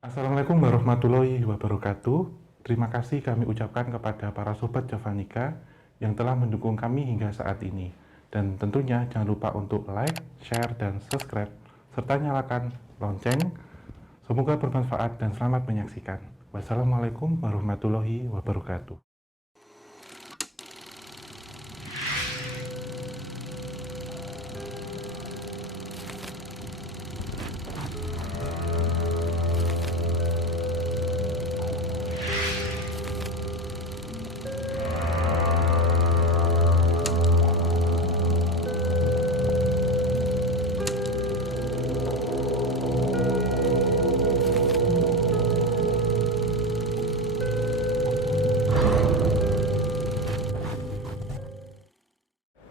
Assalamualaikum warahmatullahi wabarakatuh. Terima kasih kami ucapkan kepada para sobat Javanika yang telah mendukung kami hingga saat ini. Dan tentunya jangan lupa untuk like, share, dan subscribe, serta nyalakan lonceng. Semoga bermanfaat dan selamat menyaksikan. Wassalamualaikum warahmatullahi wabarakatuh.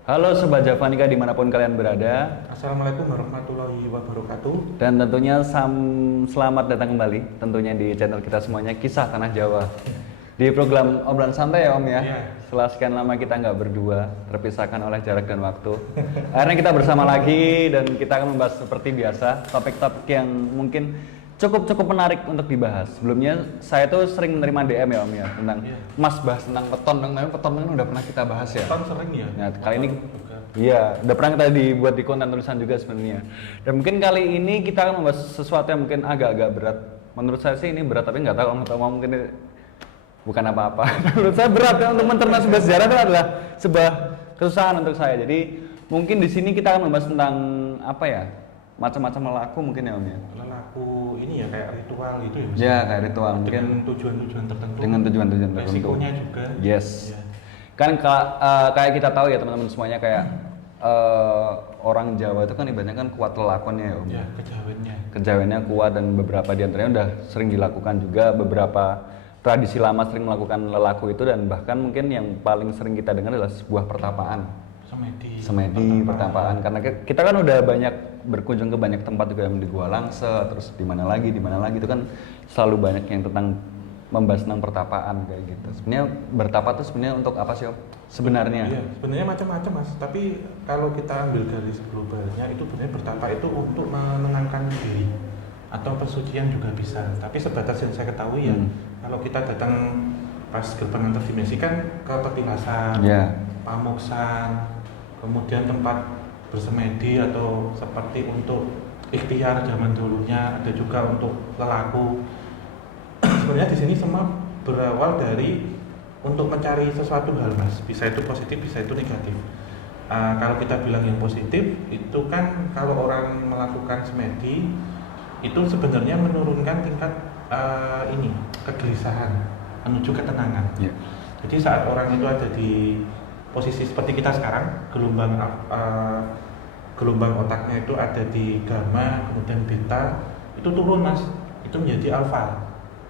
Halo Sobat Javanika dimanapun kalian berada. Assalamualaikum warahmatullahi wabarakatuh. Dan tentunya selamat datang kembali tentunya di channel kita semuanya, Kisah Tanah Jawa. Di program obrolan santai ya Om ya. Iya. Setelah sekian lama kita nggak berdua, terpisahkan oleh jarak dan waktu. Akhirnya kita bersama lagi dan kita akan membahas seperti biasa topik-topik yang mungkin cukup menarik untuk dibahas. Sebelumnya saya tuh sering menerima DM ya Om ya tentang Mas bahas tentang peton dong, tapi peton kan udah pernah kita bahas ya. Kan sering ya. Nah, kali ini iya, udah pernah kita dibuat di konten tulisan juga sebenarnya. Dan mungkin kali ini kita akan membahas sesuatu yang mungkin agak-agak berat. Menurut saya sih ini berat, tapi nggak tahu kalau mungkin ini bukan apa-apa. Menurut saya berat ya, untuk mencerna sebuah sejarah itu adalah sebuah kesusahan untuk saya. Jadi mungkin di sini kita akan membahas tentang apa ya? Macam-macam lelaku mungkin ya Om ya. Lelaku ini ya kayak ritual gitu ya Mas? Ya, kayak ritual mungkin Dengan tujuan-tujuan tertentu. dengan tujuan-tujuan tertentu. Resikonya juga. Yes. Ya. Kan kayak kita tahu ya teman-teman semuanya kayak orang Jawa itu kan ibaratnya kan kuat lelakonnya ya Om. Ya, kejawennya. Kejawennya kuat dan beberapa di antaranya udah sering dilakukan juga, beberapa tradisi lama sering melakukan lelaku itu, dan bahkan mungkin yang paling sering kita dengar adalah sebuah pertapaan. Semedi, pertapaan. Karena kita kan udah banyak berkunjung ke banyak tempat juga, yang di Gua Langse, terus di mana lagi itu kan selalu banyak yang tentang membahas tentang pertapaan kayak gitu. Sebenarnya bertapa itu sebenarnya untuk apa sih Om? Sebenarnya? Iya, sebenarnya macam-macam Mas. Tapi kalau kita ambil garis globalnya itu sebenarnya bertapa itu untuk menenangkan diri atau persucian juga bisa. Tapi sebatas yang saya ketahui ya, kalau kita datang pas gerbang antar dimensi kan ke petilasan, pamuksan, kemudian tempat bersemedi atau seperti untuk ikhtiar zaman dulunya, ada juga untuk lelaku. Sebenarnya di sini semua berawal dari untuk mencari sesuatu hal Mas, bisa itu positif, bisa itu negatif. Kalau kita bilang yang positif itu kan kalau orang melakukan semedi itu sebenarnya menurunkan tingkat kegelisahan menuju ketenangan. Jadi saat orang itu ada di posisi seperti kita sekarang, gelombang otaknya itu ada di gamma, kemudian beta, itu turun Mas, itu menjadi alfa.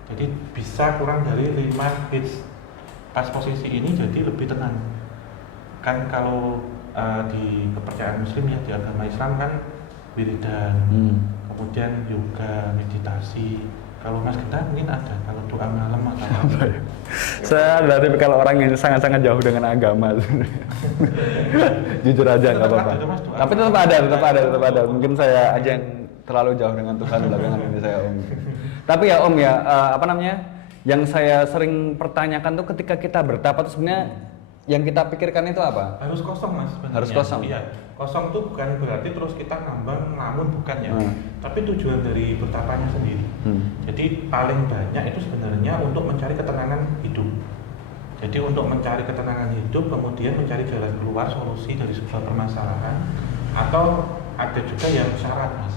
Jadi bisa kurang dari 5 Hz. Pas posisi ini jadi lebih tenang. Kan kalau di kepercayaan muslim ya, di agama Islam kan wiridan, kemudian yoga, meditasi. Kalau Mas Genta mungkin ada, kalau doa malam atau apa ya? Saya dari kalau orang yang sangat-sangat jauh dengan agama. Jujur aja nggak apa-apa. Tapi tetap ada. Mungkin saya aja yang terlalu jauh dengan Tuhan belakangan ini saya Om. Tapi ya Om ya, apa namanya? Yang saya sering pertanyakan tuh ketika kita bertapa tuh sebenarnya yang kita pikirkan itu apa? Harus kosong Mas sebenarnya. Harus kosong. Iya. Kosong tuh bukan berarti terus kita ngambang ngelamun, bukan ya. Tapi tujuan dari bertapanya sendiri. Jadi paling banyak itu sebenarnya untuk mencari ketenangan hidup. Jadi untuk mencari ketenangan hidup, kemudian mencari jalan keluar, solusi dari sebuah permasalahan, atau ada juga yang syarat Mas.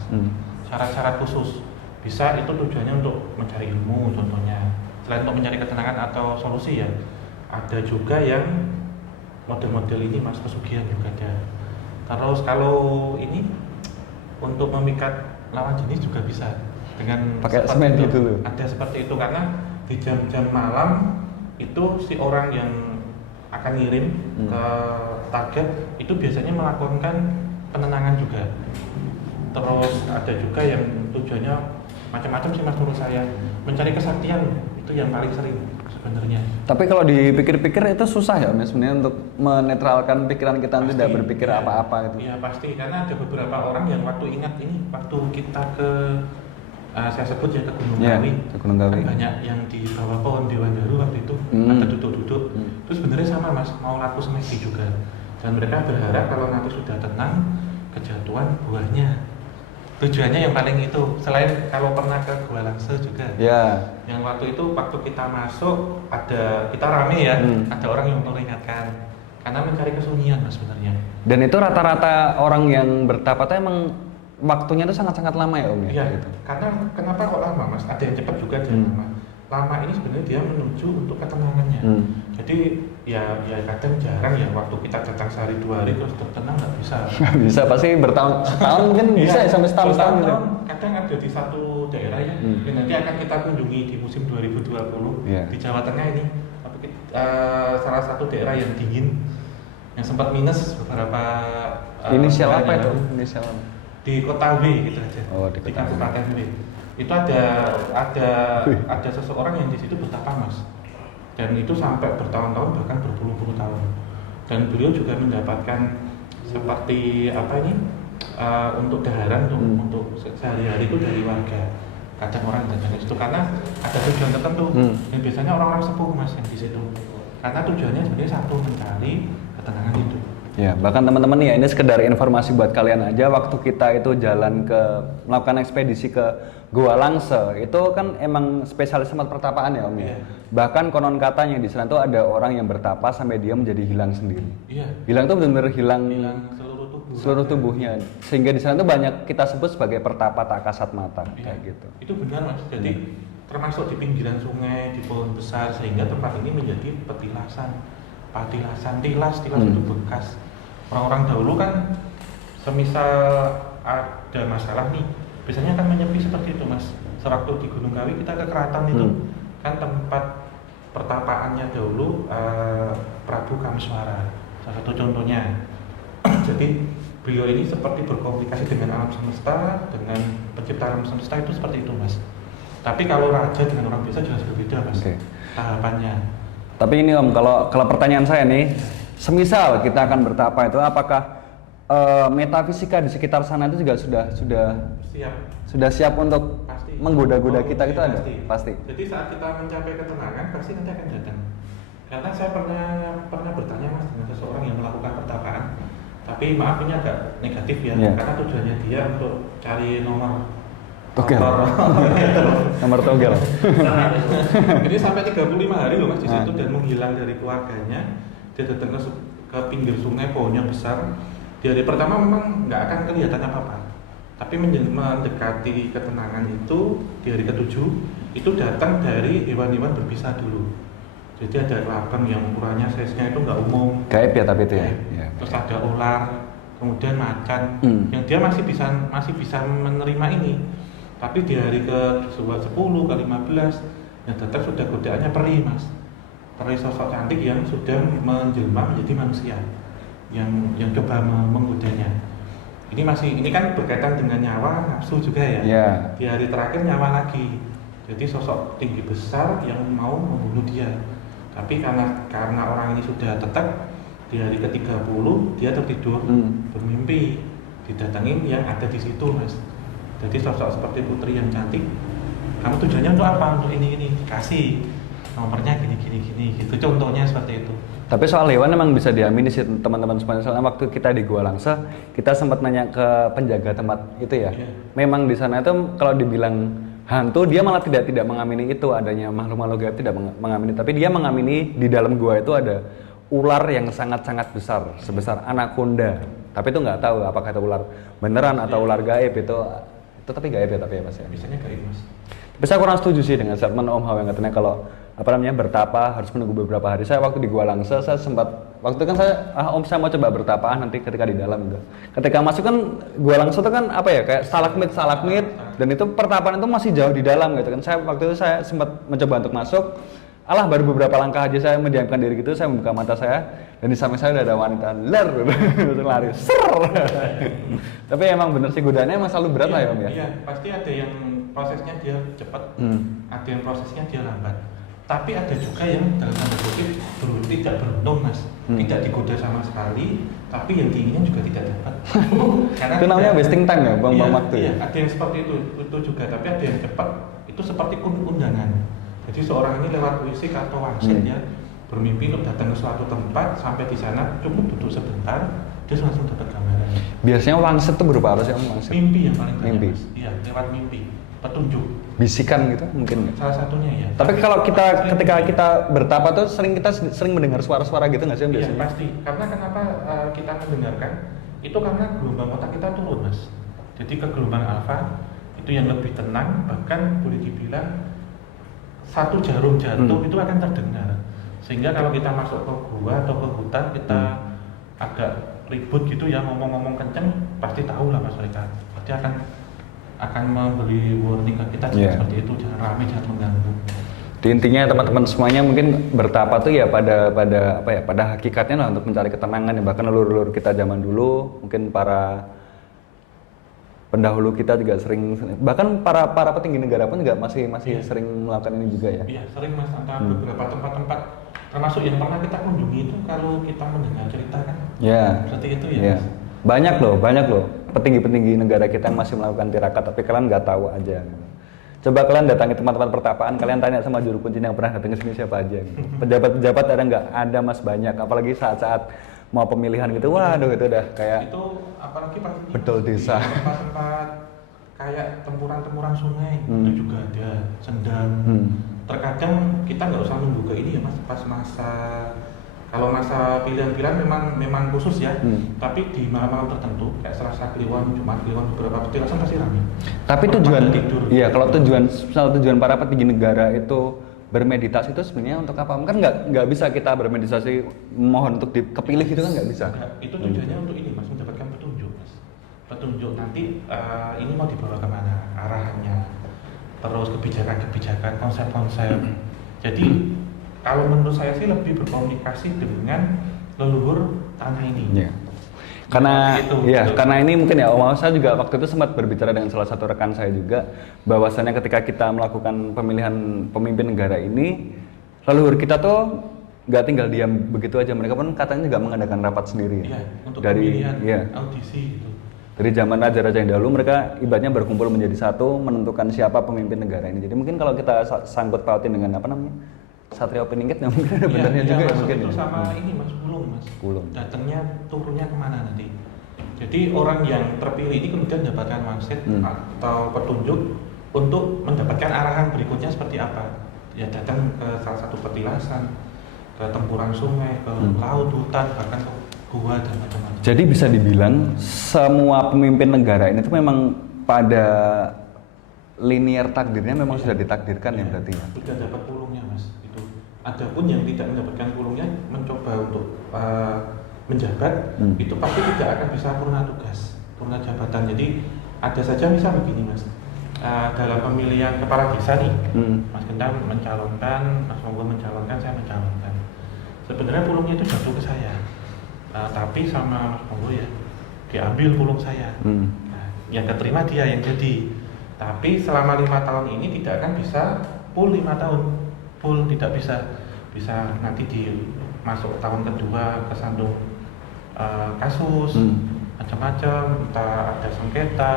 Syarat-syarat khusus. Bisa itu tujuannya untuk mencari ilmu contohnya. Selain untuk mencari ketenangan atau solusi ya, ada juga yang model-model ini Mas, pesugihan juga ada. Terus kalau ini untuk memikat lawan jenis juga bisa dengan pakai semedi dulu. Ada seperti itu karena di jam-jam malam itu si orang yang akan ngirim ke target itu biasanya melakukan penenangan juga. Terus ada juga yang tujuannya macam-macam sih Mas menurut saya, mencari kesaktian itu yang paling sering sebenarnya. Tapi kalau dipikir-pikir itu susah ya Mas sebenarnya untuk menetralkan pikiran kita tidak berpikir apa-apa gitu. Iya pasti, karena ada beberapa orang yang waktu ingat ini, waktu kita ke saya sebut ya ke Gunung Iya, Kawi. ke Gunung Kawi. Kan banyak yang di bawah pohon Dewan Daru waktu itu ada duduk-duduk. Terus sebenarnya sama mas, mau laku semedi juga. Dan mereka berharap kalau nanti sudah tenang, kejatuhan buahnya. Tujuannya yang paling itu, selain kalau pernah ke Gua Langse juga. Ya. Yang waktu itu waktu kita masuk kita rame ya, ada orang yang memperingatkan karena mencari kesunyian mas sebenarnya. Dan itu rata-rata orang yang bertapa itu emang waktunya itu sangat-sangat lama ya Om ya? Iya, Gitu. karena kenapa kok lama mas? Ada yang cepat juga, ada yang lama. Lama ini sebenarnya dia menuju untuk ketenangannya. Jadi ya kadang jarang ya waktu kita datang sehari 2 hari terus tenang nggak bisa. Nggak bisa, pasti setahun mungkin bisa ya sampai setahun gitu. Kadang ada di satu daerah ya, yang nanti akan kita kunjungi di musim 2020 di Jawa Tengah ini. Salah satu daerah yang dingin, yang sempat minus beberapa. Inisial apa itu? Inisial apa? Di Kota W gitu aja. Oh, di Kabupaten W. Itu ada seseorang yang di situ bertapa mas, dan itu sampai bertahun-tahun bahkan berpuluh-puluh tahun. Dan beliau juga mendapatkan seperti apa ini untuk daharan untuk sehari-hari itu dari warga. Kadang orang datang ke situ karena ada tujuan tertentu. Dan biasanya orang-orang sepuh mas yang di situ. Karena tujuannya sebenarnya satu, mencari ketenangan itu. Ya, bahkan teman-teman ya, ini sekedar informasi buat kalian aja. Waktu kita itu jalan melakukan ekspedisi ke Gua Langse, itu kan emang spesialis tempat pertapaan ya Om ya. Bahkan konon katanya di sana tuh ada orang yang bertapa sampai dia menjadi hilang sendiri. Iya. Hilang tuh benar-benar hilang seluruh tubuhnya. Sehingga di sana tuh banyak kita sebut sebagai pertapa tak kasat mata, kayak gitu. Itu benar mas. Jadi termasuk di pinggiran sungai, di pohon besar, sehingga tempat ini menjadi tilas itu bekas. Orang-orang dahulu kan semisal ada masalah nih, biasanya kan menyepi seperti itu mas. Sewaktu di Gunung Kawi kita ke Keraton itu kan tempat pertapaannya dahulu Prabu Kameswara, salah satu contohnya. Jadi beliau ini seperti berkomunikasi dengan alam semesta, dengan pencipta alam semesta itu seperti itu mas. Tapi kalau raja dengan orang biasa jelas berbeda mas, tahapannya. Tapi ini Om, kalau pertanyaan saya nih, semisal kita akan bertapa itu, apakah metafisika di sekitar sana itu juga sudah siap untuk menggoda-goda kita gitu ada? Pasti. Jadi saat kita mencapai ketenangan pasti nanti akan datang. Karena saya pernah bertanya mas dengan seseorang yang melakukan pertapaan, tapi maaf ini agak negatif ya, karena tujuannya dia untuk cari nomor togel. Ini sampai 35 hari loh mas di situ dan menghilang dari keluarganya. Dia datang ke pinggir sungai, pohonnya besar. Di hari pertama memang nggak akan kelihatan apa-apa, tapi mendekati ketenangan itu di hari ke-7 itu datang dari hewan-hewan berbisa dulu. Jadi ada kelabang yang ukurannya size-nya itu nggak umum. Gaib ya tapi itu ya. Terus ada ular, kemudian macan, yang dia masih bisa menerima ini. Tapi di hari ke-10, ke-15 yang datang sudah godaannya peri mas. Peri sosok cantik yang sudah menjelma menjadi manusia, yang coba menggodanya. Ini kan berkaitan dengan nyawa, nafsu juga ya. Di hari terakhir nyawa lagi. Jadi sosok tinggi besar yang mau membunuh dia. Tapi karena orang ini sudah tetap, di hari ke-30 dia tertidur bermimpi didatangin yang ada di situ mas. Jadi sosok seperti putri yang cantik, kamu tujuannya untuk apa? Untuk ini kasih nomornya gini gitu, contohnya seperti itu. Tapi soal hewan memang bisa diamini sih teman-teman semuanya. Soalnya waktu kita di Gua Langse, kita sempat nanya ke penjaga tempat itu ya. Memang di sana itu kalau dibilang hantu, dia malah tidak mengamini itu adanya makhluk-makhluk gaib, tidak mengamini. Tapi dia mengamini di dalam gua itu ada ular yang sangat-sangat besar, sebesar anaconda. Tapi itu nggak tahu apakah itu ular beneran atau ular gaib itu tapi gaib ya tapi ya mas ya. Biasanya gaib mas. Tapi saya kurang setuju sih dengan statement Om Hao yang katanya kalau bertapa harus menunggu beberapa hari. Saya waktu di Gua Langse saya sempat waktu itu kan Om saya mau coba bertapaan nanti ketika di dalam gitu. Ketika masuk kan Gua Langse itu kan apa ya kayak stalagmit dan itu pertapaan itu masih jauh di dalam gitu kan. Waktu itu saya sempat mencoba untuk masuk. Baru beberapa langkah aja saya mendiamkan diri gitu, saya membuka mata saya dan di samping saya udah ada wanita lari Tapi emang bener sih godaannya emang selalu berat lah ya Om ya. Iya, pasti ada yang prosesnya dia cepat, ada yang prosesnya dia lambat. Tapi ada juga yang dalam tanda kutip tidak beruntung mas, tidak digoda sama sekali, tapi yang diinginnya juga tidak dapat. Karena itu namanya wasting time ya, buang-buang waktu. Iya, ada yang seperti itu juga, tapi ada yang cepat. Itu seperti undangan. Jadi seorang ini lewat wisik atau wangsit ya, bermimpi untuk datang ke suatu tempat, sampai di sana cukup duduk sebentar, dia langsung dapat gambaran. Biasanya wangsit itu berupa apa sih om? Wangsit? Mimpi yang paling banyak. Mimpi. Iya, lewat mimpi, petunjuk. Bisikan gitu mungkin. Salah satunya ya. Tapi kalau ketika kita bertapa tuh kita sering mendengar suara-suara gitu nggak sih om biasanya? Iya pasti. Karena kenapa kita mendengarkan? Itu karena gelombang otak kita turun mas. Jadi ke gelombang alfa itu yang lebih tenang, bahkan boleh dibilang satu jarum jantung itu akan terdengar. Sehingga kalau kita masuk ke gua atau ke hutan kita agak ribut gitu ya, ngomong-ngomong kenceng, pasti tahu lah mas mereka. Pasti akan memberi warning ke kita seperti itu, jangan ramai, jangan mengganggu. Di intinya teman-teman semuanya mungkin bertapa tuh ya pada hakikatnya lah untuk mencari ketenangan ya. Bahkan leluhur kita zaman dulu, mungkin para pendahulu kita juga sering, bahkan para petinggi negara pun juga masih sering melakukan ini juga ya. Iya, sering mas, antara beberapa tempat-tempat termasuk yang pernah kita kunjungi itu kalau kita mendengar cerita kan. Ya. Seperti itu ya. Mas? Banyak loh petinggi-petinggi negara kita yang masih melakukan tirakat, tapi kalian nggak tahu aja. Coba kalian datangi tempat-tempat pertapaan, kalian tanya sama juru kunci yang pernah datang ke sini siapa aja. Pejabat-pejabat ada nggak? Ada mas, banyak. Apalagi saat-saat mau pemilihan gitu, waduh itu udah kayak itu apalagi pas betul desa. Tempat-tempat kayak tempuran sungai itu juga ada sendang. Terkadang kita nggak usah menduga ini ya mas, pas kalau masa pilihan-pilihan memang khusus ya, tapi di malam-malam tertentu kayak Selasa Kliwon, Jumat Kliwon, beberapa petilasan pasti ramai. Tapi kalau tujuan para petinggi negara itu bermeditasi itu sebenarnya untuk apa? Kan nggak bisa kita bermeditasi mohon untuk kepilih gitu kan nggak bisa. Itu tujuannya untuk ini mas, mendapatkan petunjuk mas. Petunjuk nanti ini mau dibawa kemana arahannya, terus kebijakan-kebijakan, konsep-konsep. Jadi kalau menurut saya sih lebih berkomunikasi dengan leluhur tanah ini. Yeah. Karena ini mungkin ya Om, saya juga waktu itu sempat berbicara dengan salah satu rekan saya juga bahwasannya ketika kita melakukan pemilihan pemimpin negara ini, leluhur kita tuh nggak tinggal diam begitu aja, mereka pun katanya juga mengadakan rapat sendiri ya, untuk pemilihan audisi gitu. Dari zaman raja-raja yang dahulu mereka ibaratnya berkumpul menjadi satu menentukan siapa pemimpin negara ini. Jadi mungkin kalau kita sangkut pautin dengan apa namanya Satria Piningit, ya mungkin ada benarnya juga ya mungkin. Itu sama ini mas, Pulung. Datangnya turunnya kemana nanti? Jadi orang yang terpilih ini kemudian mendapatkan wangsit atau petunjuk untuk mendapatkan arahan berikutnya seperti apa. Ya datang ke salah satu petilasan, ke tempuran sungai, ke laut, hutan, bahkan ke gua dan macam-macam. Jadi bisa dibilang semua pemimpin negara ini tuh memang pada linear takdirnya memang sudah ditakdirkan ya berarti ya. Sudah dapat pulungnya mas. Adapun yang tidak mendapatkan pulungnya mencoba untuk menjabat, itu pasti tidak akan bisa purna tugas, purna jabatan. Jadi ada saja misal begini mas, dalam pemilihan kepala desa nih, Mas Gendam mencalonkan, Mas Monggo mencalonkan, saya mencalonkan. Sebenarnya pulungnya itu jatuh ke saya, tapi sama Mas Monggo ya diambil pulung saya. Nah, yang keterima dia yang jadi. Tapi selama 5 tahun ini tidak akan bisa full 5 tahun. Full tidak bisa nanti masuk tahun kedua kesandung kasus macam-macam, entah ada sengketa,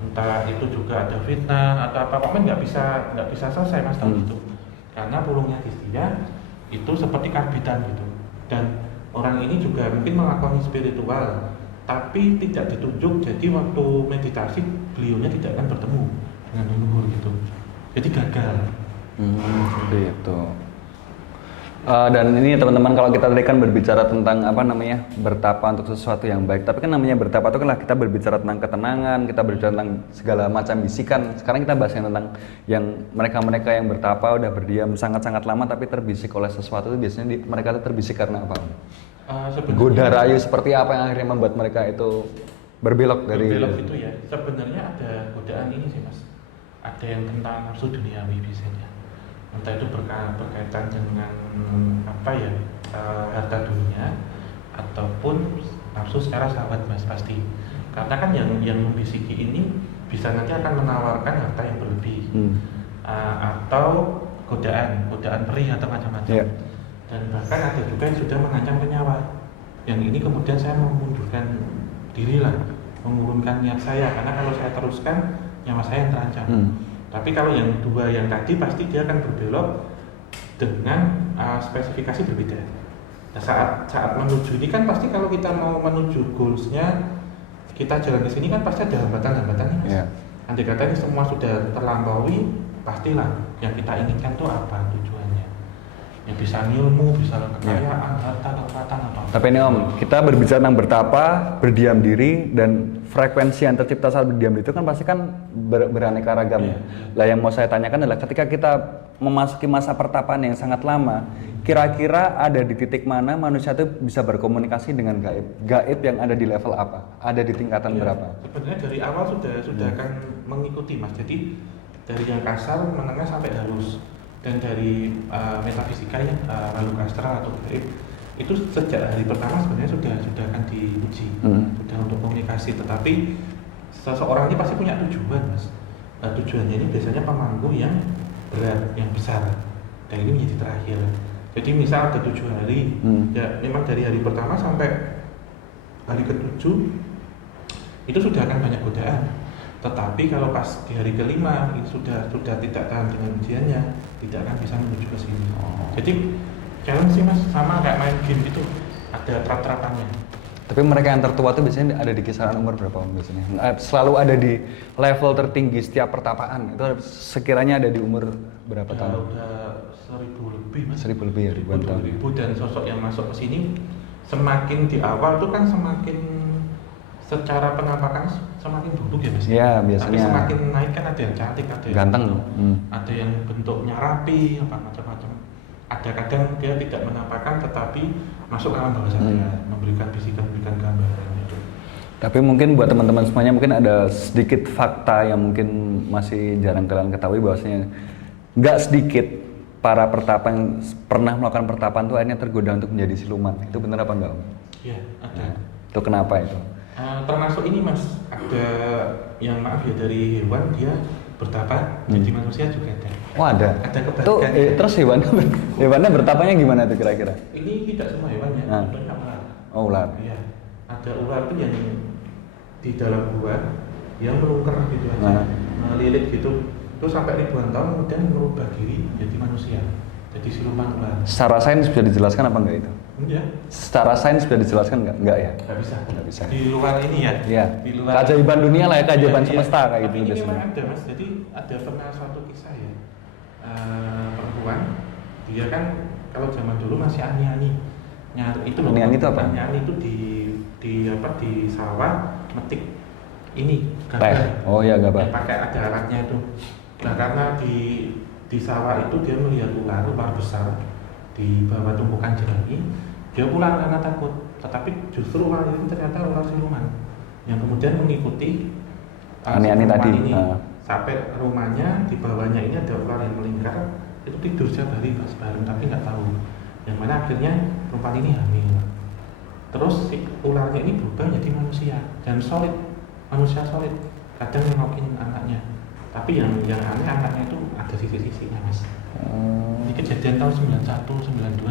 entah itu juga ada fitnah atau apa, pokoknya nggak bisa selesai mas tahun itu, karena pulungnya di dia itu seperti karbitan gitu. Dan orang ini juga mungkin melakoni spiritual tapi tidak ditunjuk, jadi waktu meditasi beliaunya tidak akan bertemu dengan leluhur gitu, jadi gagal. Seperti itu. Dan ini teman-teman, kalau kita tadi kan berbicara tentang apa namanya bertapa untuk sesuatu yang baik, tapi kan namanya bertapa itu kan kita berbicara tentang ketenangan, kita berbicara tentang segala macam bisikan. Sekarang kita bahas tentang yang mereka yang bertapa udah berdiam sangat-sangat lama tapi terbisik oleh sesuatu, itu biasanya mereka itu terbisik karena apa? Goda rayu seperti apa yang akhirnya membuat mereka itu berbelok itu ya. Sebenarnya ada godaan ini sih mas, ada yang tentang nafsu duniawi biasanya. Entah itu berkaitan dengan apa ya, harta dunia ataupun nafsu secara syahwat mas, pasti. Karena kan yang membisiki ini bisa nanti akan menawarkan harta yang berlebih, atau godaan perih atau macam-macam. Yeah. Dan bahkan ada juga yang sudah mengancam nyawa. Yang ini kemudian saya memundurkan diri lah, mengurungkan niat saya, karena kalau saya teruskan nyawa saya yang terancam. Tapi kalau yang dua yang tadi pasti dia akan berbelok dengan spesifikasi berbeda. Nah, saat menuju ini kan pasti kalau kita mau menuju goalsnya, kita jalan ke sini kan pasti ada hambatan-hambatannya, Mas. Yeah. Andai kata ini semua sudah terlampaui, pastilah yang kita inginkan itu apa tujuannya. Ya bisa ilmu, bisa kekayaan, harta, kekuatan atau apa. Tapi ini Om, kita berbicara tentang bertapa, berdiam diri, dan frekuensi yang tercipta saat berdiam diri itu kan pasti kan beraneka ragam. Yeah. Lah yang mau saya tanyakan adalah ketika kita memasuki masa pertapaan yang sangat lama, kira-kira ada di titik mana manusia itu bisa berkomunikasi dengan gaib? Gaib yang ada di level apa? Ada di tingkatan berapa? Sebenarnya dari awal sudah akan mengikuti, Mas. Jadi dari yang kasar, menengah sampai halus. Dan dari metafisika yang makhluk astral atau gaib itu sejak hari pertama sebenarnya sudah akan diuji, sudah untuk komunikasi. Tetapi seseorang ini pasti punya tujuan, Mas. Tujuannya ini biasanya pemangku yang berat, yang besar, dan ini menjadi terakhir. Jadi misal ada 7 hari, ya memang dari hari pertama sampai hari ke-7 itu sudah akan banyak godaan. Tetapi kalau pas di hari ke-5 ini sudah tidak tahan dengan ujiannya, tidak akan bisa menuju ke sini. Jadi challenge sih, Mas, sama kayak main game itu, ada trap-trapannya. Tapi mereka yang tertua itu biasanya ada di kisaran umur berapa Om biasanya? Selalu ada di level tertinggi setiap pertapaan. Itu sekiranya ada di umur berapa tahun? Udah 1000 lebih, Mas. 1000 lebih ya, ribuan tahun. Dan sosok yang masuk ke sini semakin di awal tuh kan semakin secara penampakan semakin buruk ya, Mas. Iya, biasanya. Tapi semakin naik kan ada yang cantik, ada yang ganteng, ada yang bentuknya rapi, apa macam-macam. Ada kadang dia tidak menampakkan tetapi masuk alam bawah sadar, memberikan bisikan, memberikan gambaran itu. Tapi mungkin buat teman-teman semuanya mungkin ada sedikit fakta yang mungkin masih jarang kalian ketahui, bahwasanya nggak sedikit para pertapa yang pernah melakukan pertapaan itu akhirnya tergoda untuk menjadi siluman. Itu benar apa enggak Om? Iya, ada. Nah, itu kenapa itu? Termasuk ini, Mas, ada yang maaf ya dari hewan dia bertapa jadi manusia juga ada. Oh ada. Ada Tuh, kebalikannya. terus hewannya bertapanya gimana tuh kira-kira? Ini tidak semua hewan ya, contohnya ular. Oh ular. Iya. Ada ular itu yang di dalam gua yang melungker gitu aja, melilit gitu. Itu sampai ribuan tahun kemudian merubah diri menjadi manusia. Jadi siluman ular. Secara sains bisa dijelaskan apa enggak itu? Iya. Secara sains bisa dijelaskan enggak? Enggak ya? Nggak bisa. Nggak bisa. Di luar ini ya. Iya. Di luar. Keajaiban dunia lah ya, keajaiban Iya, semesta iya. kayak Tapi gitu ini biasanya. memang ada, Mas. Jadi ada pernah suatu kisah ya. Perempuan dia kan kalau zaman dulu masih ani-ani. Itu Ani-ani itu apa? Ani-ani itu di sawah metik ini Teh. gabah. Oh iya gabah. Pakai ada alatnya itu. Nah karena di sawah itu dia melihat ular besar di bawah tumpukan jerami, dia pulang karena takut. Tetapi justru ular itu ternyata ular siluman yang kemudian mengikuti ani-ani tadi. ini. Sampai rumahnya di bawahnya ini ada ular yang melingkar, itu tidur setiap hari pas bareng tapi nggak tahu. Yang mana akhirnya perempuan ini hamil. Terus si ularnya ini berubah menjadi manusia dan solid, manusia solid. Kadang nengokin anaknya. Tapi yang aneh anaknya itu ada sisi-sisinya, Mas. Ini kejadian tahun 91,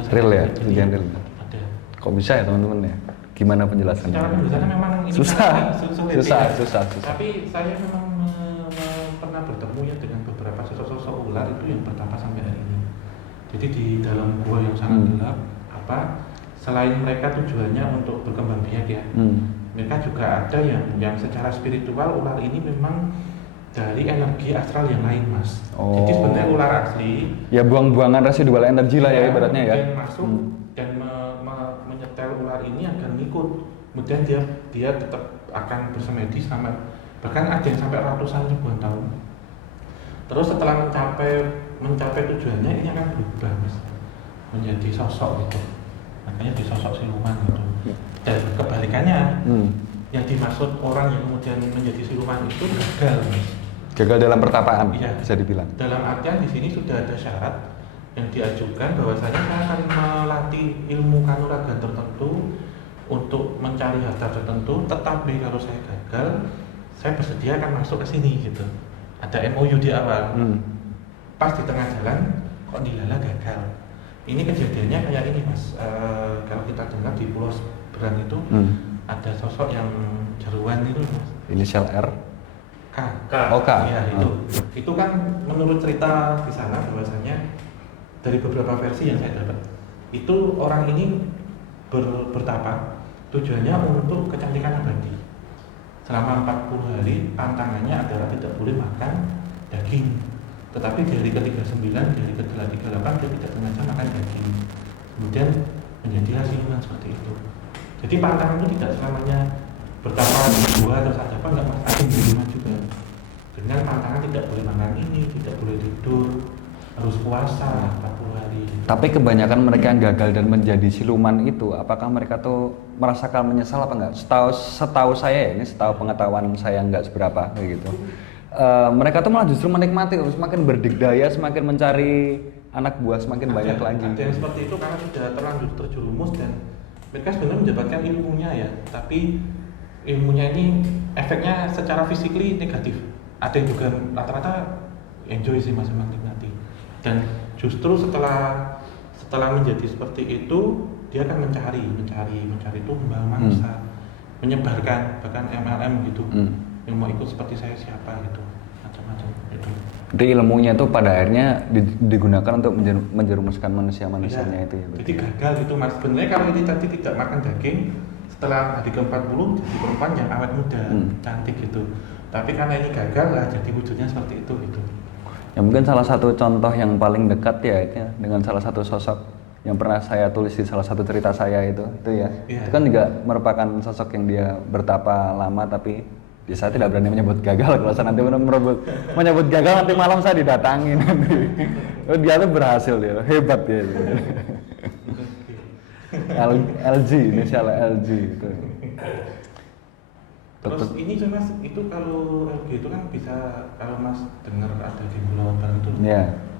92. Real ya, kejadian real. Ada. Kok bisa ya teman-teman ya? Gimana penjelasannya? Secara penjelasannya memang ini susah. sulit, Susah. Tapi saya memang pernah bertemu ya dengan beberapa sosok-sosok ular itu yang bertapa sampai hari ini. Jadi di dalam gua yang sangat gelap, selain mereka tujuannya untuk berkembang biak ya, mereka juga ada yang secara spiritual ular ini memang dari energi astral yang lain, Mas. Jadi sebenarnya ular asli ya buang-buangan residual energi lah ya ibaratnya ya. Kemudian masuk dan menyetel ular ini akan ngikut. Kemudian dia tetap akan bersemedi sama, bahkan ada yang sampai ratusan ribuan tahun. Terus setelah mencapai tujuannya ini akan berubah, Mas, menjadi sosok gitu. Makanya di sosok siluman gitu. Dan kebalikannya yang dimaksud orang yang kemudian menjadi siluman itu gagal, Mas. Gagal dalam pertapaan, Iya. bisa dibilang. Dalam artian di sini sudah ada syarat yang diajukan bahwasanya saya akan melatih ilmu kanuragan tertentu untuk mencari harta tertentu, tetapi kalau saya gagal, saya bersedia akan masuk ke sini gitu. Ada MOU di awal. Pas di tengah jalan kok dilala gagal. Ini kejadiannya kayak ini mas, kalau kita dengar di Pulau Seberang itu ada sosok yang jeruan itu mas. Inisial R? K. Oh, K. Ya itu kan menurut cerita di sana bahwasanya dari beberapa versi yang saya dapat, itu orang ini bertapa tujuannya untuk kecantikan abadi. Selama 40 hari pantangannya adalah tidak boleh makan daging. Tetapi di hari ke-39, di hari ke-38 dia tidak sengaja makan daging. Kemudian menjadilah siluman seperti itu. Jadi pantangan itu tidak selamanya bertapa di gua atau saja apa, enggak mas, ada di rumah juga. Dengan pantangan tidak boleh makan ini, tidak boleh tidur, harus puasa 40 hari. Tapi kebanyakan mereka yang gagal dan menjadi siluman itu, apakah mereka tuh merasakan menyesal apa enggak? Setahu saya ya, ini setahu pengetahuan saya enggak seberapa kayak gitu. Mereka tuh malah justru menikmati, semakin berdikdaya, semakin mencari anak buah semakin banyak lagi. Ada yang seperti itu karena sudah terlanjur terjerumus dan mereka sebenarnya mendapatkan ilmunya ya, tapi ilmunya ini efeknya secara fisikly negatif. Ada yang juga rata-rata enjoy sih mas, menikmati. Dan justru setelah menjadi seperti itu, dia akan mencari tumbal mangsa, menyebarkan bahkan MLM gitu. Yang mau ikut seperti saya siapa gitu, macam-macam itu. Jadi ilmunya itu pada akhirnya digunakan untuk menjerumuskan manusia-manusianya itu ya. Jadi gagal itu mas. Sebenarnya kalau ini tadi tidak makan daging, setelah hari ke-40 jadi perempuan yang awet muda, cantik gitu. Tapi karena ini gagal lah, jadi wujudnya seperti itu gitu. Ya mungkin salah satu contoh yang paling dekat ya itu dengan salah satu sosok yang pernah saya tulis di salah satu cerita saya itu ya. Itu kan juga merupakan sosok yang dia bertapa lama tapi saya tidak berani menyebut gagal. Kalau saya nanti menyebut gagal nanti malam saya didatangin nanti. Dia tuh berhasil dia, hebat dia. LG, inisial LG itu. Terus ini sih mas, itu kalau LG itu kan bisa, kalau mas dengar ada di Pulau Seberang itu,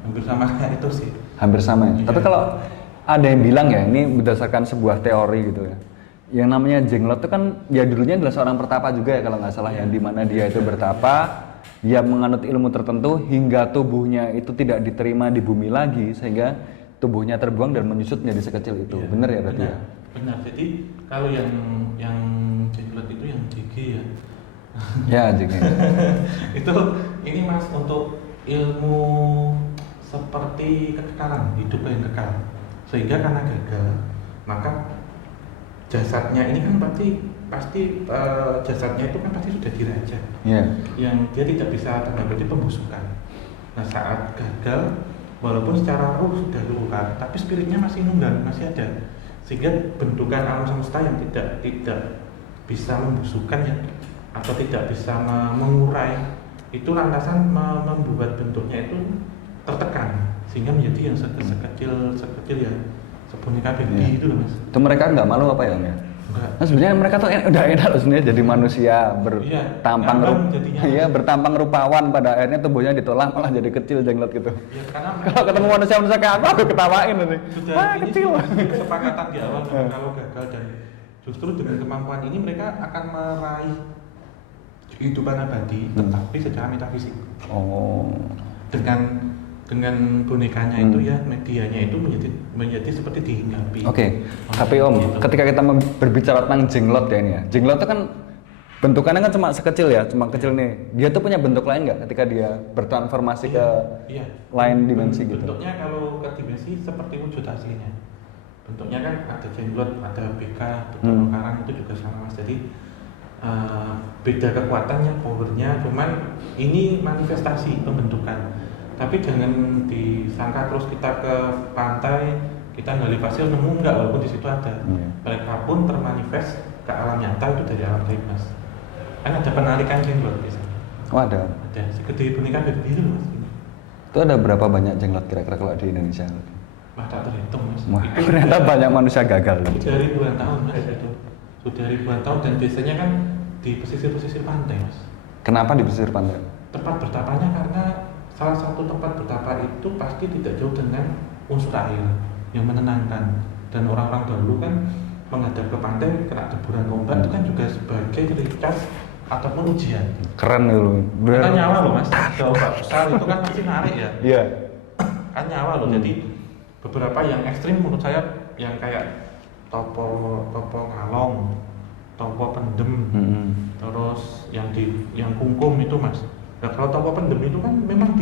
hampir sama kayak itu sih. Hampir sama ya. Tapi kalau ada yang bilang ya, ini berdasarkan sebuah teori gitu ya. Yang namanya jenglot itu kan ya dulunya adalah seorang pertapa juga ya kalau nggak salah, yang dimana dia itu bertapa, dia menganut ilmu tertentu hingga tubuhnya itu tidak diterima di bumi lagi sehingga tubuhnya terbuang dan menyusut menjadi sekecil itu. Benar ya berarti? Benar. Jadi kalau yang jenglot itu yang JG ya. Ya JG. Itu ini mas untuk ilmu seperti kekekalan, hidup yang kekal. Sehingga karena gagal maka jasadnya ini kan pasti jasadnya itu kan pasti sudah dirajah, yang dia tidak bisa tanda kutip pembusukan. Nah saat gagal, walaupun secara ruh sudah luka, tapi spiritnya masih nunggal, masih ada, sehingga bentukan alam semesta yang tidak bisa membusukkan ya, atau tidak bisa mengurai, itu lantasan membuat bentuknya itu tertekan, sehingga menjadi yang sekecil ya seboneka baby itu loh mas. Itu mereka nggak malu apa ya? Enggak. Nah sebenarnya mereka tuh udah enak loh sebenarnya jadi manusia bertampang rupawan, pada akhirnya tubuhnya ditolak malah jadi kecil jenglot gitu. Ya, kalau ketemu manusia kayak aku ketawain nanti. Kecil. Kesepakatan di awal kalau gagal, dan justru dengan kemampuan ini mereka akan meraih kehidupan abadi, tetapi secara metafisik. Dengan bonekanya itu ya, medianya itu menjadi seperti dihinggapi. Tapi Om, gitu. Ketika kita berbicara tentang jenglot ya ini ya, jenglot itu kan bentukannya kan cuma sekecil ya, cuma kecil nih. Dia tuh punya bentuk lain nggak ketika dia bertransformasi ke lain dimensi gitu? Bentuknya kalau ke dimensi seperti wujud aslinya. Bentuknya kan ada jenglot, ada BK, betul karang itu juga sama mas. Jadi beda kekuatannya, powernya, cuman ini manifestasi pembentukan. Tapi jangan disangka terus kita ke pantai, kita gali pasir nemu enggak, walaupun di situ ada. Mereka pun termanifest ke alam nyata itu dari alam gaib mas. Kan ada penarikan jenglot di sana. Ada. Ada, segede boneka biru mas. Itu ada berapa banyak jenglot kira-kira kalau di Indonesia? Wah tak terhitung mas. Itu ternyata banyak manusia gagal. Sudah ribuan tahun mas itu. Sudah ribuan tahun, dan biasanya kan di pesisir-pesisir pantai mas. Kenapa di pesisir pantai? Tempat bertapanya karena salah satu tempat bertapa itu pasti tidak jauh dengan unsur air yang menenangkan, dan orang-orang dahulu kan menghadap ke pantai kena deburan ombak itu kan juga sebagai recharge ataupun ujian. Keren loh. Kita nyawa loh mas, ada ombak besar itu kan pasti narik ya. Iya. kan nyawa loh. Jadi beberapa yang ekstrim menurut saya yang kayak topo ngalong, topo pendem, terus yang kungkum itu mas. Nah kalau topo pendem itu kan memang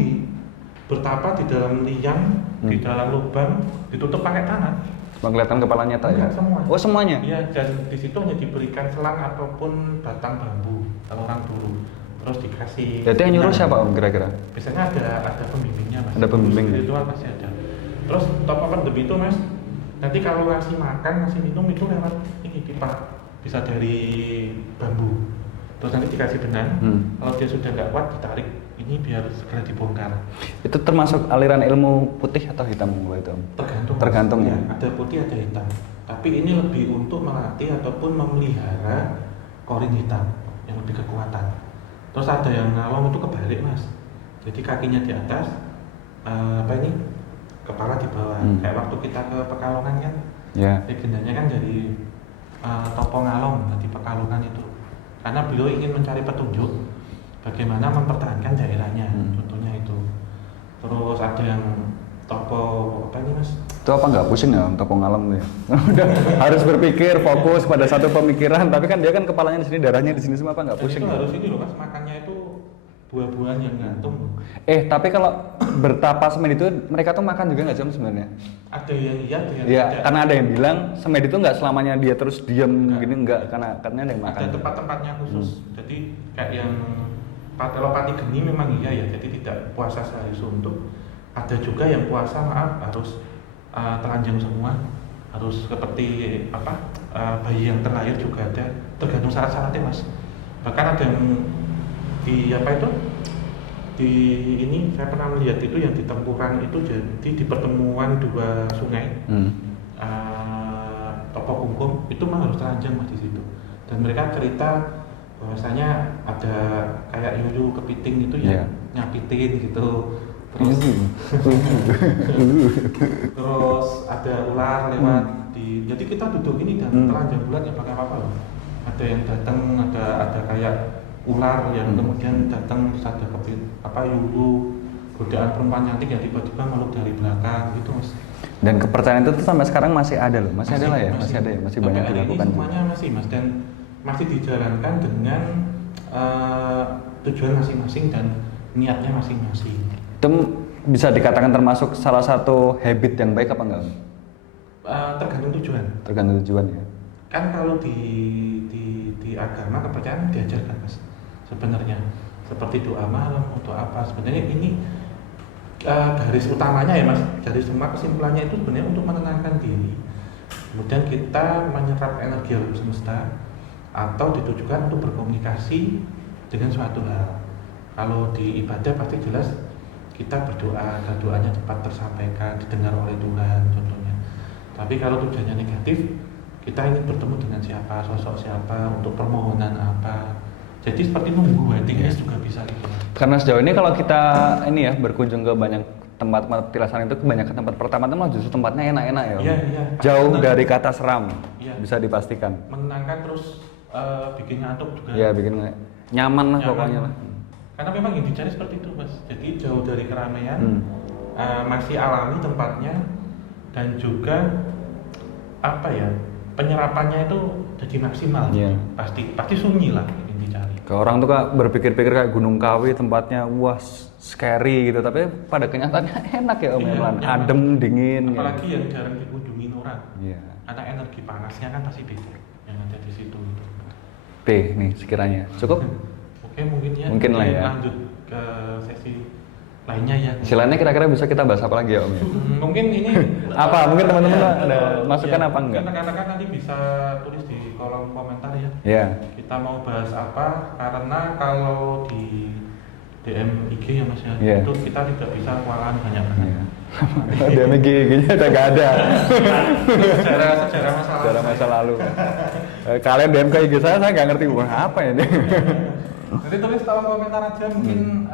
bertapa di dalam liang, di dalam lubang, ditutup pakai tanah. Cuma kelihatan kepalanya tak ya? Semua. Oh semuanya? Iya, dan di situ hanya diberikan selang ataupun batang bambu kalau orang dulu. Terus dikasih. Jadi yang nyuruh siapa om kira-kira? Biasanya ada pembimbingnya mas. Ada pembimbing. Spiritual pasti ada. Terus topo pendem itu mas, nanti kalau ngasih makan, ngasih minum itu lewat ini pipa, bisa dari bambu. Terus nanti dikasih benang. Kalau dia sudah nggak kuat ditarik. Ini biar segera dibongkar. Itu termasuk aliran ilmu putih atau hitam itu? Tergantung ya. Ada putih ada hitam. Tapi ini lebih untuk melatih ataupun memelihara korin hitam yang lebih kekuatan. Terus ada yang ngalong itu kebalik mas. Jadi kakinya di atas, kepala di bawah. Kayak waktu kita ke Pekalongan kan, legendanya kan dari topo ngalong di Pekalongan itu. Karena beliau ingin mencari petunjuk bagaimana mempertahankan daerahnya, contohnya itu. Terus ada yang topo apa ini mas? Itu apa nggak pusing ya topo ngalem tuh ya? Udah harus berpikir fokus pada satu pemikiran, tapi kan dia kan kepalanya di sini, darahnya di sini semua, apa nggak pusing? Itu harus ini loh mas, makannya itu buah-buahan yang gantung. Tapi kalau bertapa semed itu mereka tuh makan juga nggak sih sebenarnya? Ada yang iya, ada yang tidak. Karena ada yang bilang semed itu nggak selamanya dia terus diam gini, enggak, karena katanya ada yang makan. Ada tempat-tempatnya khusus. Jadi kayak yang pati geni memang iya ya, jadi tidak puasa sehari suntuk. Ada juga yang puasa harus telanjang semua, harus seperti bayi yang terlahir juga ada, tergantung syarat-syaratnya mas. Bahkan ada yang ini saya pernah melihat itu yang di Tempuran itu, jadi di pertemuan dua sungai Topo Kungkum itu mah harus telanjang mas di situ. Dan mereka cerita bahwasanya ada kayak yuyu kepiting itu ya, nyakitin gitu. Terus ada ular lewat jadi kita duduk ini dan telanjang bulat ya pakai apa loh. Ada yang datang, ada kayak ular yang kemudian datang, terus ada yuyu godaan perempuan cantik yang tiba-tiba meluk dari belakang gitu mas. Dan kepercayaan itu tuh sampai sekarang masih ada loh, masih ada lah ya, masih banyak dilakukan. Semuanya masih mas, dan masih dijalankan dengan tujuan masing-masing dan niatnya masing-masing. Itu bisa dikatakan termasuk salah satu habit yang baik apa enggak? Tergantung tujuan. Tergantung tujuan ya. Kan kalau di agama kepercayaan diajarkan mas, sebenarnya seperti doa malam untuk apa. Sebenarnya ini garis utamanya ya mas, dari semua kesimpulannya itu sebenarnya untuk menenangkan diri. Kemudian kita menyerap energi alam semesta, atau ditujukan untuk berkomunikasi dengan suatu hal. Kalau di ibadah pasti jelas kita berdoa agar doanya cepat tersampaikan, didengar oleh Tuhan contohnya. Tapi kalau tujuannya negatif, kita ingin bertemu dengan siapa, sosok siapa, untuk permohonan apa. Jadi seperti nunggu waiting list juga bisa gitu. Karena sejauh ini kalau kita berkunjung ke banyak tempat-tempat petilasan itu, kebanyakan tempat pertama itu malah justru tempatnya enak-enak ya. Iya. Jauh dari kata seram, bisa dipastikan. Menenangkan, terus bikin ngantuk juga. Iya, bikin nyaman lah pokoknya lah. Karena memang yang dicari seperti itu mas. Jadi jauh dari keramaian, masih alami tempatnya, dan juga penyerapannya itu jadi maksimal. Pasti sunyi lah yang dicari. Ke orang tuh kak berpikir-pikir kayak Gunung Kawi tempatnya wah scary gitu, tapi pada kenyataannya enak ya om, adem, dingin. Apalagi yang jarang dikunjungi orang. Iya. Karena energi panasnya kan pasti beda yang ada di situ. Nih sekiranya cukup. Oke mungkin lah ya. Lanjut ke sesi lainnya ya. Istilahnya kira-kira bisa kita bahas apa lagi ya om ya? Mungkin ini mungkin teman-teman ada masukan apa enggak? Rekan-rekan nanti bisa tulis di kolom komentar ya. Iya. Kita mau bahas apa, karena kalau di DM IG ya mas ya, itu kita tidak bisa kewalahan banyak banget. DM IG-nya udah nggak ada. Sejarah masa lalu. Kalian DM ke IG saya nggak ngerti apa ya ini. Jadi tulis kolom komentar aja, mungkin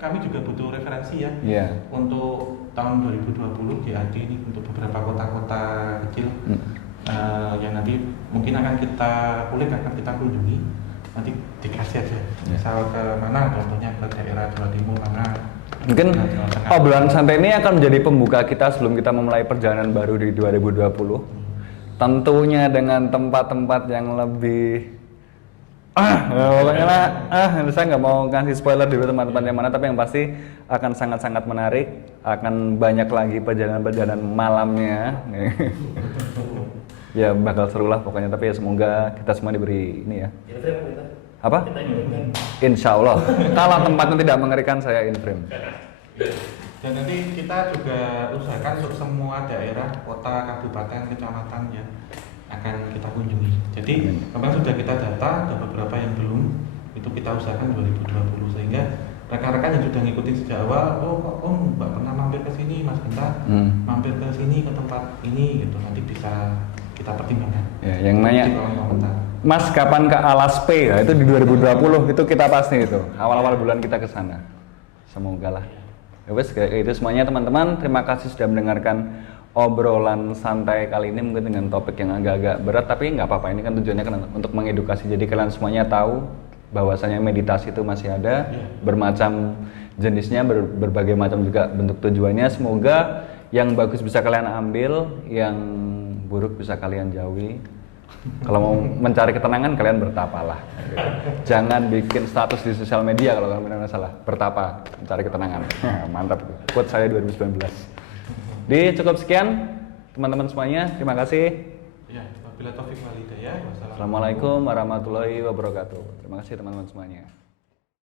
kami juga butuh referensi ya. Untuk tahun 2020 di AD ini, untuk beberapa kota-kota kecil yang nanti mungkin akan kita kulik, akan kita kunjungi. Nanti dikasih aja, misal ke mana, contohnya ke daerah Jawa Timur mana, Mungkin obrolan santai ini akan menjadi pembuka kita sebelum kita memulai perjalanan baru di 2020. Tentunya dengan tempat-tempat yang lebih pokoknya lah, saya nggak mau kasih spoiler dulu teman-teman yang mana, tapi yang pasti akan sangat-sangat menarik, akan banyak lagi perjalanan-perjalanan malamnya. Ya bakal seru lah pokoknya, tapi ya semoga kita semua diberi ini ya. Apa? Insya Allah. Kalau tempatnya tidak mengerikan, saya in frame. Dan nanti kita juga usahakan untuk semua daerah, kota, kabupaten, kecamatan yang akan kita kunjungi. Jadi memang sudah kita data, ada beberapa yang belum, itu kita usahakan 2020 sehingga rekan-rekan yang sudah ngikutin sejak awal, oh Om Mbak pernah mampir ke sini, Mas Genta mampir ke sini ke tempat ini, gitu nanti bisa kita pertimbangkan. Ya, yang nanya, Mas kapan ke Alas P? Ya, itu di 2020 itu kita pasti itu awal-awal bulan kita ke sana. Semoga lah. Ya wes kayak itu semuanya teman-teman. Terima kasih sudah mendengarkan obrolan santai kali ini mungkin dengan topik yang agak-agak berat, tapi nggak apa-apa, ini kan tujuannya kan untuk mengedukasi, jadi kalian semuanya tahu bahwasanya meditasi itu masih ada, bermacam jenisnya, berbagai macam juga bentuk tujuannya. Semoga yang bagus bisa kalian ambil, yang buruk bisa kalian jauhi. Kalau mau mencari ketenangan kalian bertapalah. Jangan bikin status di sosial media kalau kalian benar salah. Bertapa, mencari ketenangan. Mantap. Quote saya 2019. Cukup sekian teman-teman semuanya. Terima kasih. Ya, wabillahi taufiq wal hidayah. Assalamualaikum warahmatullahi wabarakatuh. Terima kasih teman-teman semuanya.